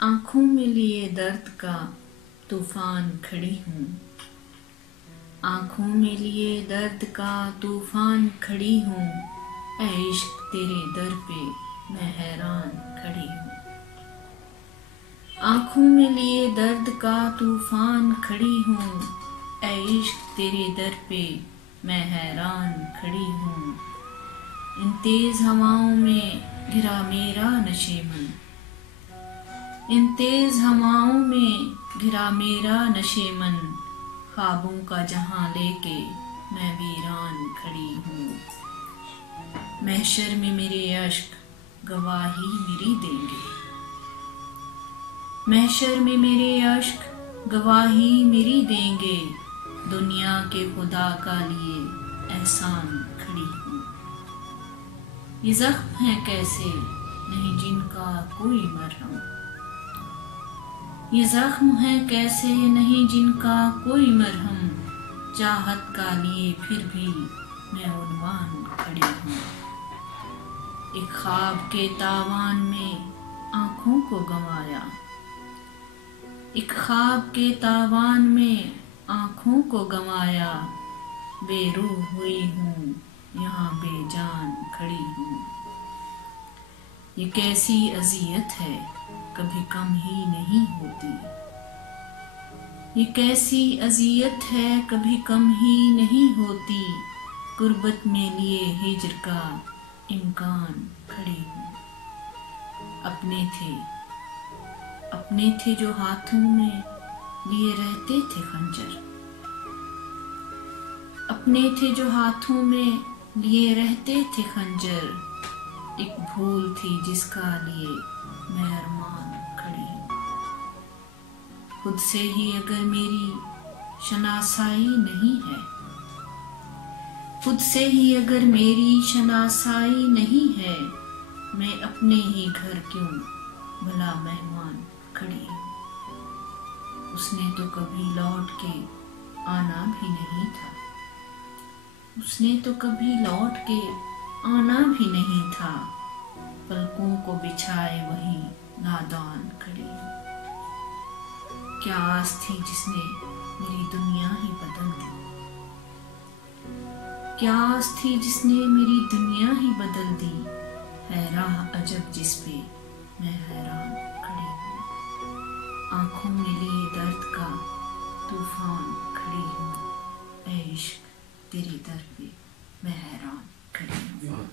आंखों में लिए दर्द का तूफान खड़ी हूँ। आंखों में लिए दर्द का तूफान खड़ी हूँ। ऐ इश्क तेरे दर पे मैं हैरान खड़ी हूँ। आंखों में लिए दर्द का तूफान खड़ी हूँ। ऐ इश्क तेरे दर पे मैं हैरान खड़ी हूँ। इन तेज हवाओं में घिरा मेरा नशेमन, इन तेज हवाओं में घिरा मेरा नशेमन। ख्वाबों का जहां लेके मैं वीरान खड़ी हूँ। महशर में मेरे अश्क गवाही मेरी देंगे, महशर में मेरे अश्क गवाही मेरी देंगे। दुनिया के खुदा का लिए एहसान खड़ी हूँ। ये जख्म है कैसे नहीं जिनका कोई मरहम, ये जख्म है कैसे नहीं जिनका कोई मरहम। चाहत का लिए फिर भी मैं उन्वान खड़ी हूँ। एक ख्वाब के तावान में आंखों को गंवाया, एक ख्वाब के तावान में आंखों को गंवाया। बेरूह हुई हूँ यहाँ बेजान खड़ी हूँ। ये कैसी अजियत है कभी कम ही नहीं होती, ये कैसी अजियत है कभी कम ही नहीं होती। गुर्बत में लिए हिज्र का इम्कान खड़ी हूँ। अपने थे जो हाथों में लिए रहते थे खंजर, अपने थे जो हाथों में लिए रहते थे खंजर। एक भूल थी जिसका लिए मैं अरमान खड़ी हूँ। खुद से ही अगर मेरी शनासाई नहीं है, खुद से ही अगर मेरी शनासाई नहीं है। मैं अपने ही घर क्यों भला मेहमान खड़ी हूँ। उसने तो कभी लौट के आना भी नहीं था, उसने तो कभी लौट के आना भी नहीं था। पलकों को बिछाए वही नादान खड़ी हूँ। क्या आस थी जिसने मेरी दुनिया ही बदल दी, क्या आस थी जिसने मेरी दुनिया ही बदल दी। है राह अजब जिस पे मैं हैरान खड़ी हूँ। आंखों में लिए दर्द का तूफान खड़ी हूँ। ऐ इश्क तेरी दर पे मैं हैरान खड़ी हूँ।